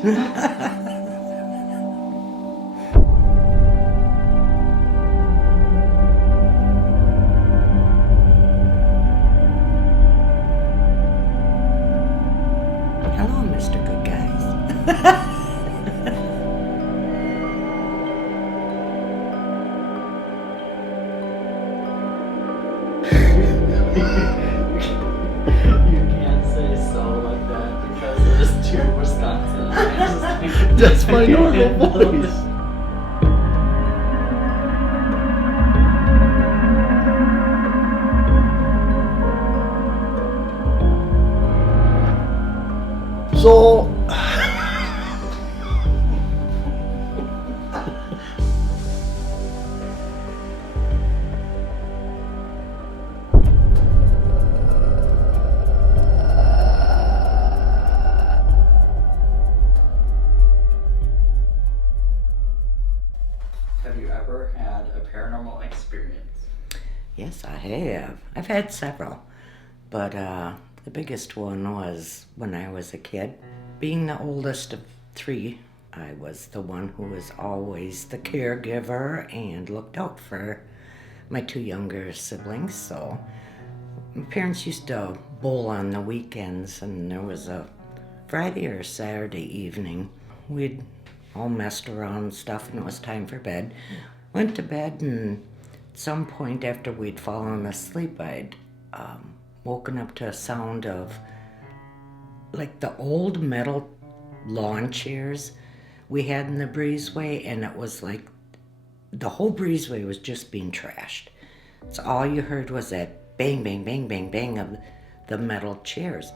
Hello, Mr. Good Guys. You can't say so like that because it is too Wisconsin. That's my normal voice. So Have you ever had a paranormal experience? Yes, I have. I've had several, but the biggest one was when I was a kid. Being the oldest of three, I was the one who was always the caregiver and looked out for my two younger siblings. So my parents used to bowl on the weekends, and there was a Friday or Saturday evening. We'd all messed around and stuff, and it was time for bed. Went to bed, and at some point after we'd fallen asleep, I'd woken up to a sound of like the old metal lawn chairs we had in the breezeway, and it was like the whole breezeway was just being trashed. So all you heard was that bang, bang, bang, bang, bang of the metal chairs.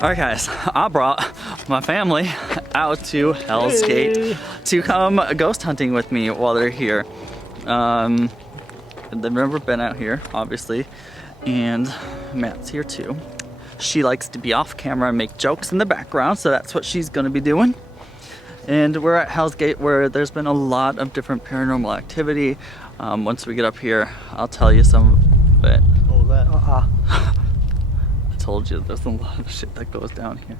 Alright guys, I brought my family out to Hell's Gate to come ghost hunting with me while they're here. They've never been out here, obviously, and Matt's here too. She likes to be off camera and make jokes in the background, so that's what she's gonna be doing. And we're at Hell's Gate, where there's been a lot of different paranormal activity. Once we get up here, I'll tell you some of it. what was that? I told you there's a lot of shit that goes down here.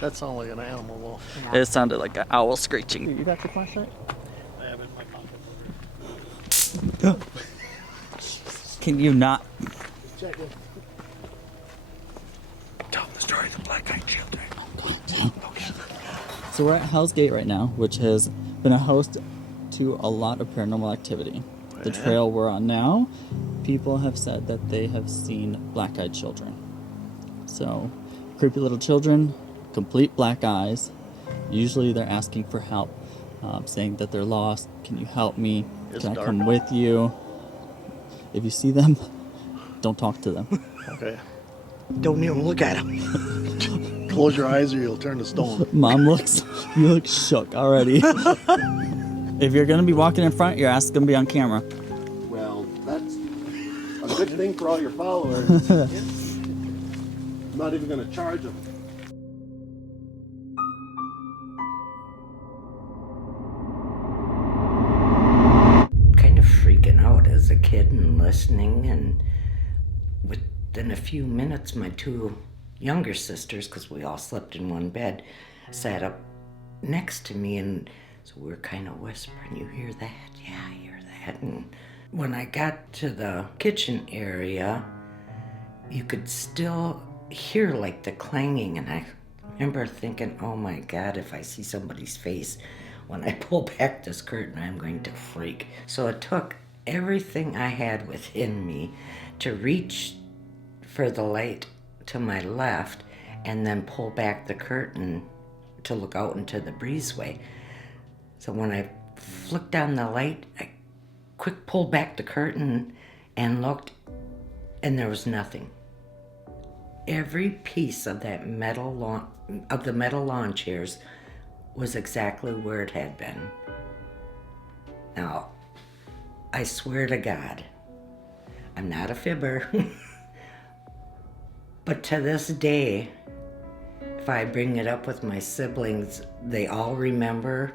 That sounded like an animal though. It sounded like an owl screeching. You got your flashlight? I have it in my pocket. Can you not? Check it. Don't destroy the black-eyed children. So we're at Hell's Gate right now, which has been a host to a lot of paranormal activity. The trail we're on now, people have said that they have seen black-eyed children. So, creepy little children, complete black eyes. Usually they're asking for help, saying that they're lost. Can you help me? Can I come with you? If you see them, don't talk to them. Okay. Don't even look at them. Close your eyes or you'll turn to stone. Mom you look shook already. If you're gonna be walking in front, your ass is gonna be on camera. Well, that's a good thing for all your followers. I'm not even going to charge them. Kind of freaking out as a kid and listening, and within a few minutes my two younger sisters, because we all slept in one bed, sat up next to me, and so we were kind of whispering, "You hear that? Yeah, I hear that." And when I got to the kitchen area, you could still hear like the clanging, and I remember thinking, oh my God, if I see somebody's face when I pull back this curtain, I'm going to freak. So it took everything I had within me to reach for the light to my left and then pull back the curtain to look out into the breezeway. So when I flicked on the light, I quick pulled back the curtain and looked, and there was nothing. Every piece of that metal lawn chairs was exactly where it had been. Now, I swear to God, I'm not a fibber, but to this day, if I bring it up with my siblings, they all remember,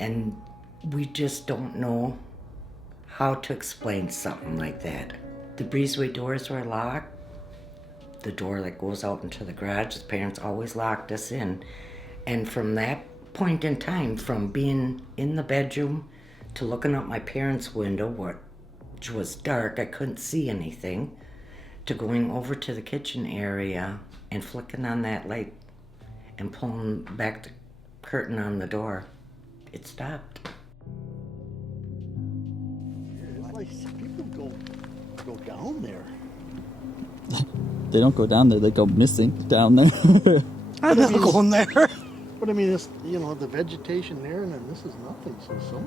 and we just don't know how to explain something like that. The breezeway doors were locked. The door that goes out into the garage, the parents always locked us in. And from that point in time, from being in the bedroom to looking out my parents' window, which was dark, I couldn't see anything, to going over to the kitchen area and flicking on that light and pulling back the curtain on the door, it stopped. It's like people go down there. They don't go down there, they go missing down there. I'm not going there. But I mean, it's, you know, the vegetation there, and then this is nothing. So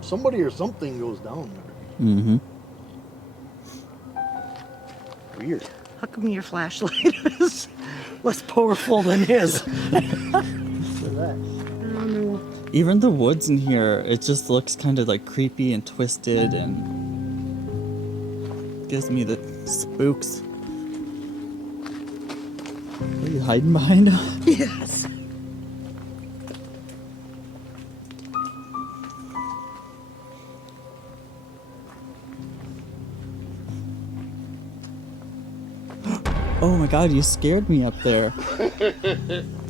somebody or something goes down there. Mm-hmm. Weird. How come your flashlight is less powerful than his? Even the woods in here, it just looks kind of like creepy and twisted and gives me the spooks. Are you hiding behind him? Yes. Oh my god, you scared me up there.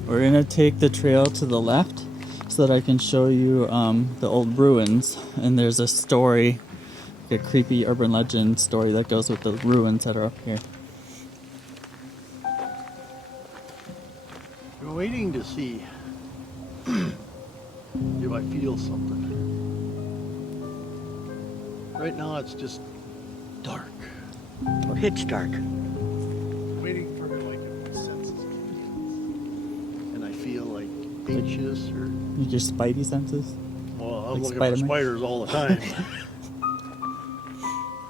We're gonna take the trail to the left so that I can show you the old ruins. And there's a story, a creepy urban legend story that goes with the ruins that are up here. We're waiting to see if I feel something. Right now it's just dark. Pitch dark. Waiting for like a senses, and I feel like anxious or. Your spidey senses? Well, I'm Like looking Spider-Man? for spiders all the time.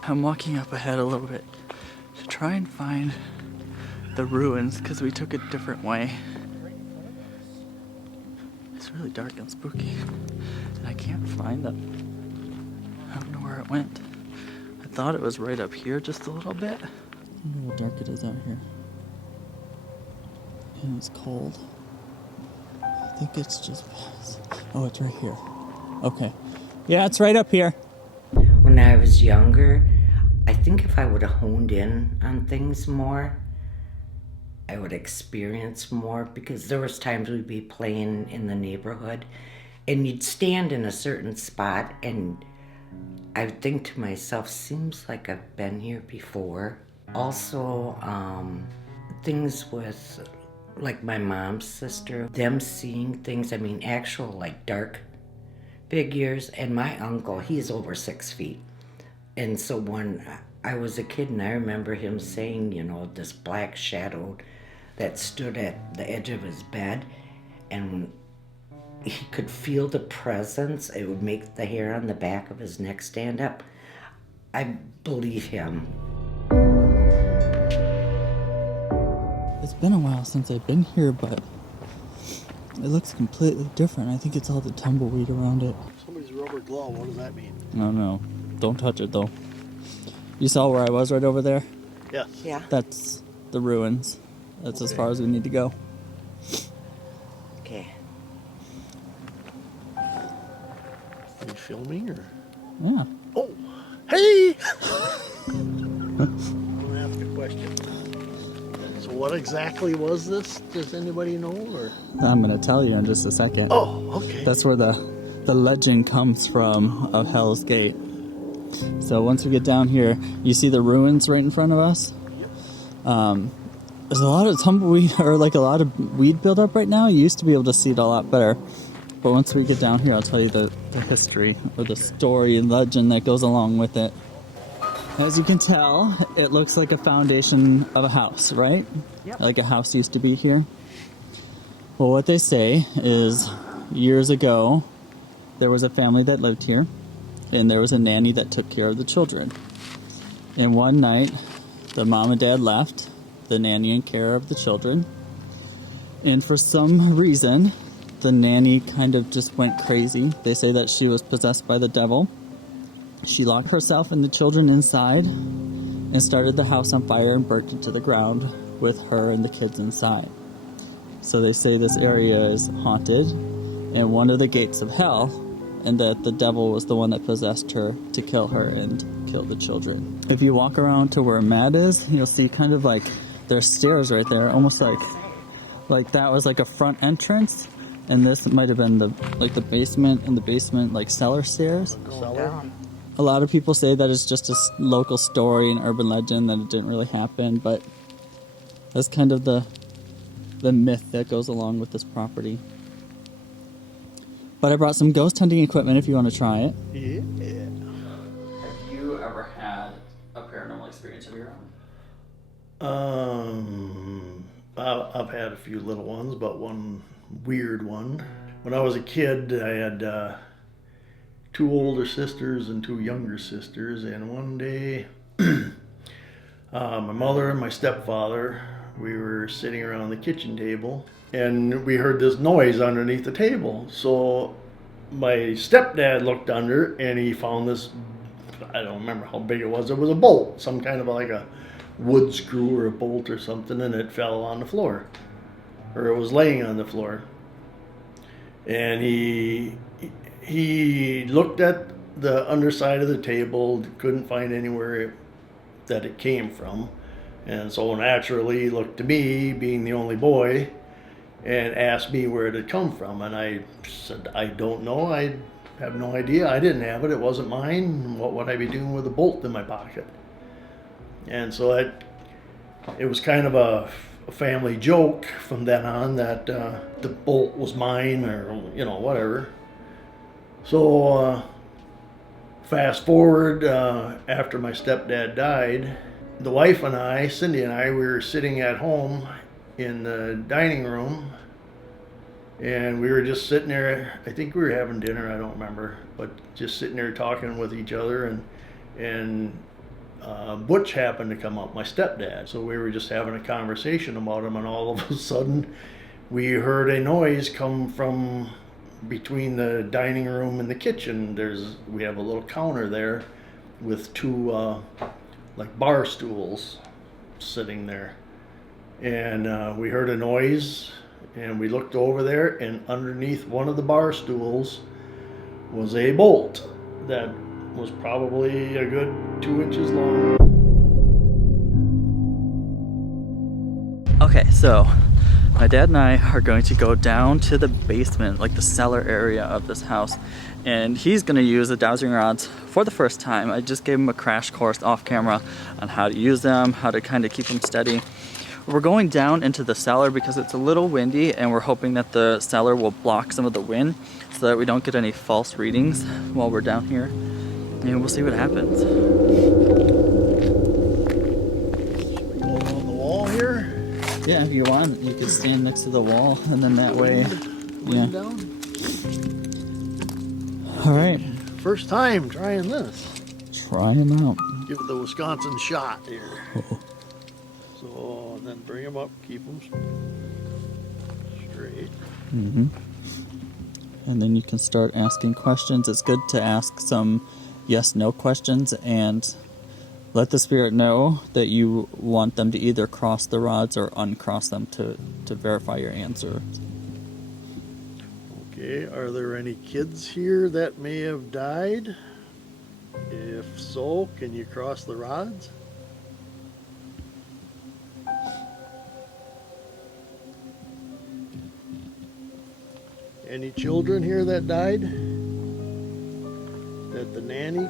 I'm walking up ahead a little bit to try and find the ruins because we took a different way. It's really dark and spooky, and I can't find it. I don't know where it went. I thought it was right up here just a little bit. I wonder how dark it is out here. And it's cold. I think it's just past. Oh, it's right here. Okay. Yeah, it's right up here. When I was younger, I think if I would have honed in on things more, I would experience more, because there was times we'd be playing in the neighborhood and you'd stand in a certain spot and I would think to myself, seems like I've been here before. Also, things with like my mom's sister, them seeing things, I mean actual like dark figures, and my uncle, he's over 6 feet. And so when I was a kid and I remember him saying, you know, this black shadow that stood at the edge of his bed, and he could feel the presence. It would make the hair on the back of his neck stand up. I believe him. It's been a while since I've been here, but it looks completely different. I think it's all the tumbleweed around it. Somebody's rubber glove, what does that mean? I don't know. Don't touch it though. You saw where I was right over there? Yes. Yeah. That's the ruins. That's as Okay. far as we need to go. Okay. Are you filming or? Yeah. Oh, hey! I'm gonna ask a question. So what exactly was this? Does anybody know or? I'm gonna tell you in just a second. Oh, okay. That's where the legend comes from of Hell's Gate. So once we get down here, you see the ruins right in front of us? There's a lot of tumbleweed, or like a lot of weed buildup right now. You used to be able to see it a lot better. But once we get down here, I'll tell you the history or the story and legend that goes along with it. As you can tell, it looks like a foundation of a house, right? Yep. Like a house used to be here. Well, what they say is years ago, there was a family that lived here, and there was a nanny that took care of the children. And one night, the mom and dad left, the nanny in care of the children. And for some reason, the nanny kind of just went crazy. They say that she was possessed by the devil. She locked herself and the children inside and started the house on fire and burnt it to the ground with her and the kids inside. So they say this area is haunted, and one of the gates of hell and that the devil was the one that possessed her to kill her and kill the children. If you walk around to where Matt is, you'll see kind of like there's stairs right there, almost like that was like a front entrance, and this might have been the basement, and the basement like cellar stairs. A lot of people say that it's just a local story, an urban legend, that it didn't really happen, but that's kind of the myth that goes along with this property. But I brought some ghost hunting equipment if you want to try it. Yeah. Have you ever had a paranormal experience of your own? I've had a few little ones, but one weird one. When I was a kid, I had 2 older sisters and 2 younger sisters, and one day my mother and my stepfather, we were sitting around the kitchen table, and we heard this noise underneath the table. So my stepdad looked under, and he found this, I don't remember how big it was a bolt, some kind of like a wood screw or a bolt or something, and it fell on the floor, or it was laying on the floor. And he looked at the underside of the table, couldn't find anywhere that it came from, and so naturally he looked to me, being the only boy, and asked me where it had come from. And I said, I don't know, I have no idea, I didn't have it, it wasn't mine, what would I be doing with a bolt in my pocket? And so it was kind of a family joke from then on that the bolt was mine, or whatever. So fast forward, after my stepdad died, the wife and I, Cindy and I, we were sitting at home in the dining room, and we were just sitting there. I think we were having dinner, I don't remember, but just sitting there talking with each other, and Butch happened to come up, my stepdad. So we were just having a conversation about him, and all of a sudden we heard a noise come from between the dining room and the kitchen. We have a little counter there with 2 like bar stools sitting there, and we heard a noise, and we looked over there, and underneath one of the bar stools was a bolt that was probably a good 2 inches long. Okay, so my dad and I are going to go down to the basement, like the cellar area of this house, and he's going to use the dowsing rods for the first time. I just gave him a crash course off camera on how to use them, how to kind of keep them steady. We're going down into the cellar because it's a little windy, and we're hoping that the cellar will block some of the wind so that we don't get any false readings while we're down here. And we'll see what happens. Should we go on the wall here? Yeah, if you want, you could stand next to the wall, and then that way, yeah. Down? All right. First time trying this. Try them out. Give it the Wisconsin shot here. So then bring them up, keep them straight. Mm-hmm. And then you can start asking questions. It's good to ask some yes/no questions and let the spirit know that you want them to either cross the rods or uncross them to verify your answer. Okay, are there any kids here that may have died? If so, can you cross the rods? Any children here that died? That the nanny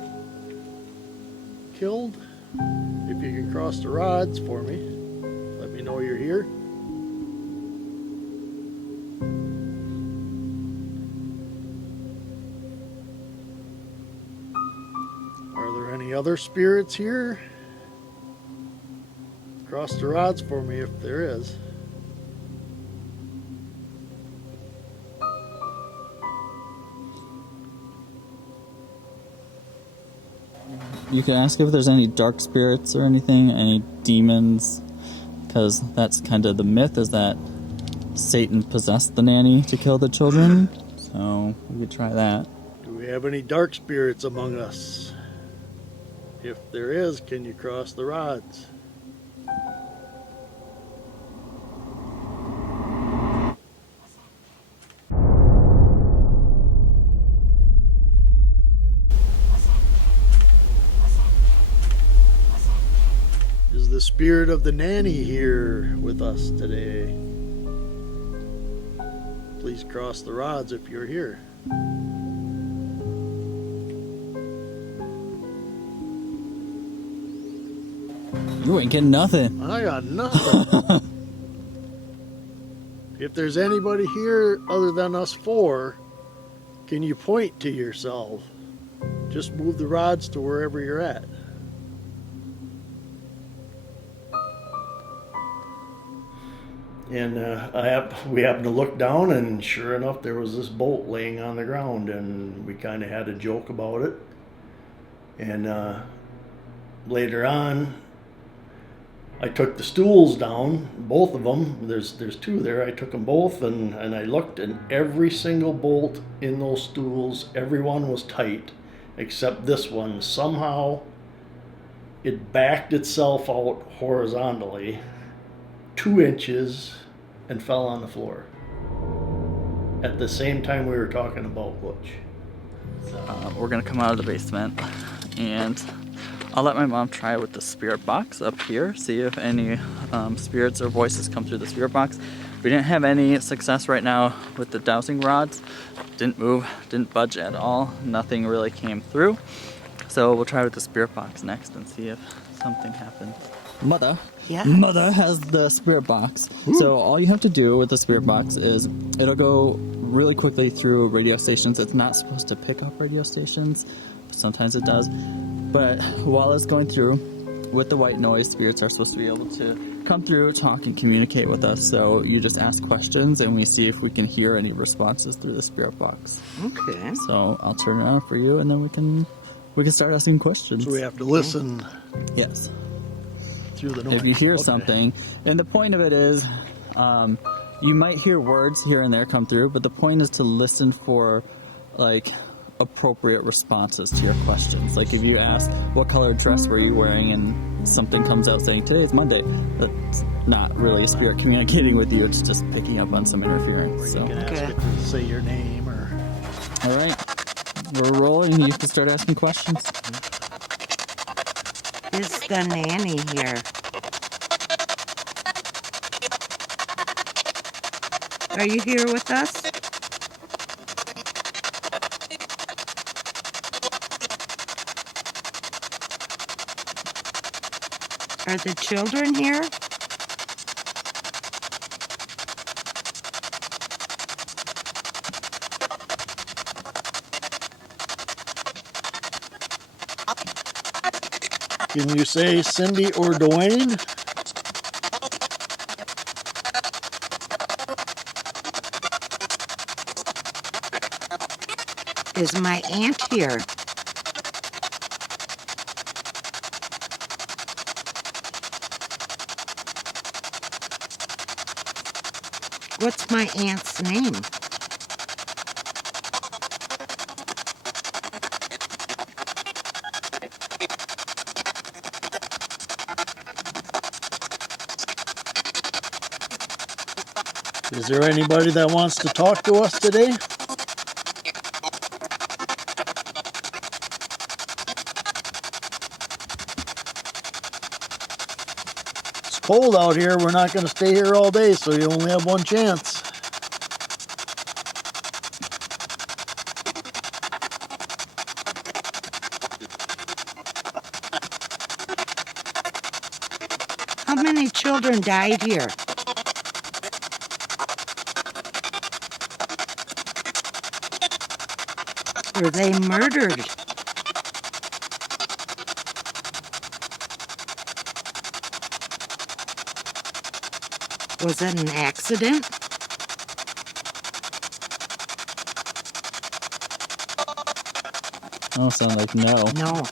killed? If you can cross the rods for me, let me know you're here. Are there any other spirits here? Cross the rods for me if there is. You can ask if there's any dark spirits or anything, any demons, because that's kind of the myth, is that Satan possessed the nanny to kill the children. So we could try that. Do we have any dark spirits among us? If there is, can you cross the rods? spirit of the nanny here with us today. Please cross the rods if you're here. You ain't getting nothing. I got nothing. If there's anybody here other than us four, can you point to yourself? Just move the rods to wherever you're at. And we happened to look down, and sure enough, there was this bolt laying on the ground, and we kind of had a joke about it. And later on, I took the stools down, both of them. There's two there. I took them both, and I looked, and every single bolt in those stools, everyone was tight, except this one. Somehow, it backed itself out horizontally 2 inches and fell on the floor at the same time we were talking about Butch. We're gonna come out of the basement, and I'll let my mom try with the spirit box up here, see if any spirits or voices come through the spirit box. We didn't have any success right now with the dowsing rods. Didn't move, didn't budge at all. Nothing really came through. So we'll try with the spirit box next and see if something happens. Mother has the spirit box. So all you have to do with the spirit box is it'll go really quickly through radio stations. It's not supposed to pick up radio stations, but sometimes it does. But while it's going through with the white noise, spirits are supposed to be able to come through, talk, and communicate with us. So you just ask questions, and we see if we can hear any responses through the spirit box. Okay. So I'll turn it on for you, and then we can start asking questions. So we have to listen. Yes. Through the noise. If you hear something, and the point of it is, you might hear words here and there come through, but the point is to listen for, like, appropriate responses to your questions. Like if you ask, what color dress were you wearing, and something comes out saying, today is Monday, that's not really a spirit communicating with you, it's just picking up on some interference. Or you So. can ask it to say your name or... All right, we're rolling, you can start asking questions. Is the nanny here? Are you here with us? Are the children here? Can you say Cindy or Dwayne? Is my aunt here? What's my aunt's name? Is there anybody that wants to talk to us today? It's cold out here. We're not going to stay here all day, so you only have one chance. How many children died here? Were they murdered? Was it an accident? Oh, sound like no. No.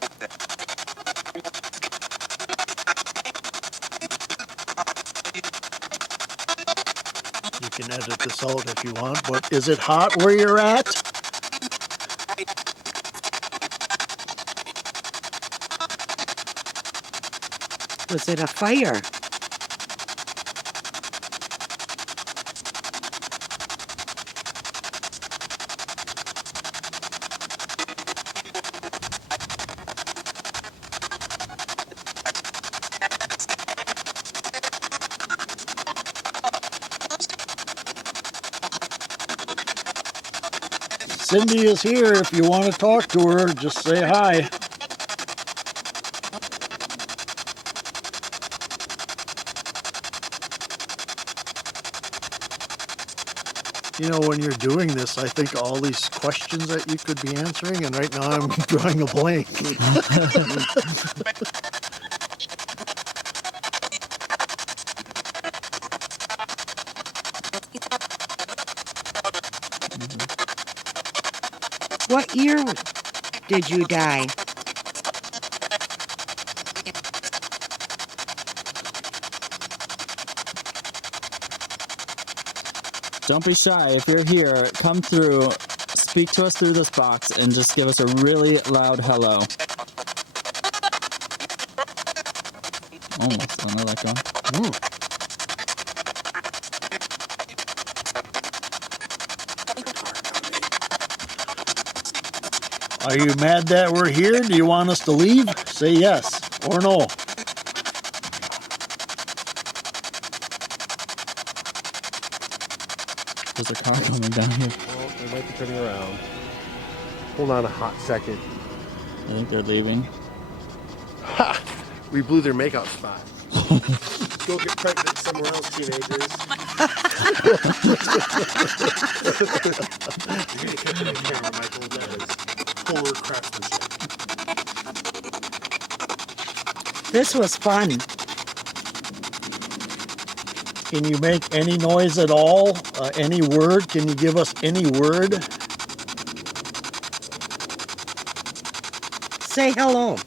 You can edit this out if you want, but is it hot where you're at? Was it a fire? Cindy is here. If you want to talk to her, just say hi. You know, when you're doing this, I think all these questions that you could be answering, and right now I'm drawing a blank. What year did you die? Don't be shy. If you're here, come through, speak to us through this box, and just give us a really loud hello. Almost. Let me let go. Are you mad that we're here? Do you want us to leave? Say yes or no. There's a car coming down here. Well, they might be turning around. Hold on a hot second. I think they're leaving. Ha! We blew their makeout spot. Go get pregnant somewhere else, teenagers. You're gonna catch it in camera, Michael. That is polar craftsmanship. This was fun. Can you make any noise at all? Any word? Can you give us any word? Say hello.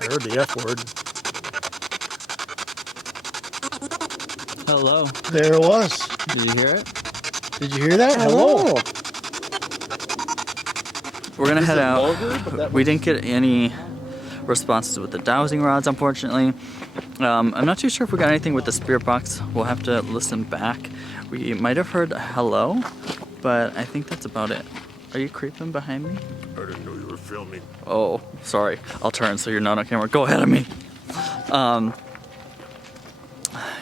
I heard the F word. Hello. There it was. Did you hear it? Did you hear that? Hello. We're gonna head out. Vulgar, but We didn't get any responses with the dowsing rods, unfortunately. I'm not too sure if we got anything with the spirit box. We'll have to listen back. We might have heard hello, but I think that's about it. Are you creeping behind me? I didn't know you were filming. Oh, sorry. I'll turn so you're not on camera. Go ahead of me.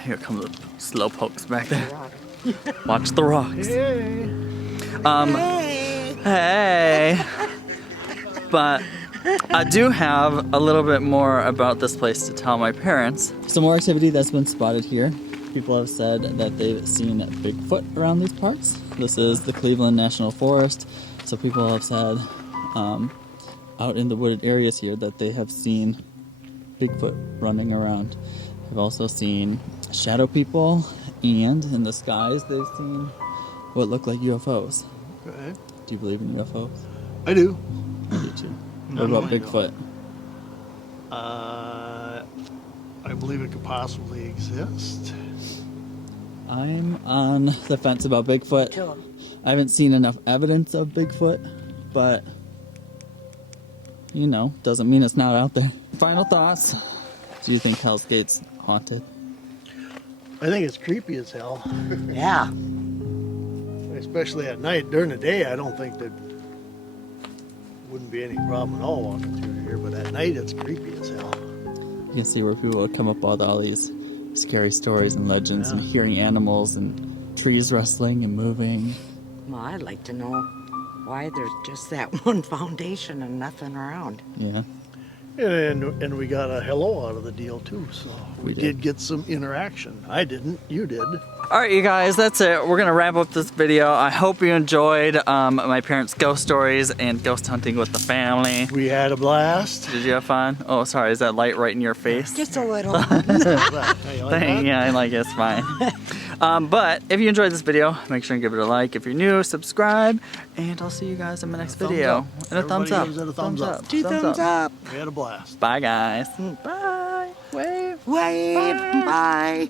Here come the slow pokes back there. Watch the rocks. Hey. But I do have a little bit more about this place to tell my parents. Some more activity that's been spotted here. People have said that they've seen Bigfoot around these parts. This is the Cleveland National Forest. So people have said out in the wooded areas here that they have seen Bigfoot running around. They've also seen shadow people, and in the skies they've seen what look like UFOs. Okay. Do you believe in UFOs? I do. I do too. What about Bigfoot? I believe it could possibly exist. I'm on the fence about Bigfoot. I haven't seen enough evidence of Bigfoot, but you know, doesn't mean it's not out there. Final thoughts. Do you think Hell's Gate's haunted? I think it's creepy as hell. Yeah. Especially at night. During the day, I don't think there wouldn't be any problem at all walking through here, but at night it's creepy as hell. You can see where people would come up with all these scary stories and legends and hearing animals and trees rustling and moving. Well, I'd like to know why there's just that one foundation and nothing around. Yeah. And we got a hello out of the deal too, so we did get some interaction. I didn't, you did. Alright you guys, that's it. We're gonna wrap up this video. I hope you enjoyed my parents' ghost stories and ghost hunting with the family. We had a blast. Did you have fun? Oh, sorry, is that light right in your face? Just a little. Hey, you like that? Yeah, I like it, it's fine. But if you enjoyed this video, make sure and give it a like. If you're new, subscribe, and I'll see you guys in my next video. And a thumbs up. Everybody gives it a thumbs up. 2 thumbs up. We had a blast. Bye guys. Bye. Wave. Wave. Bye.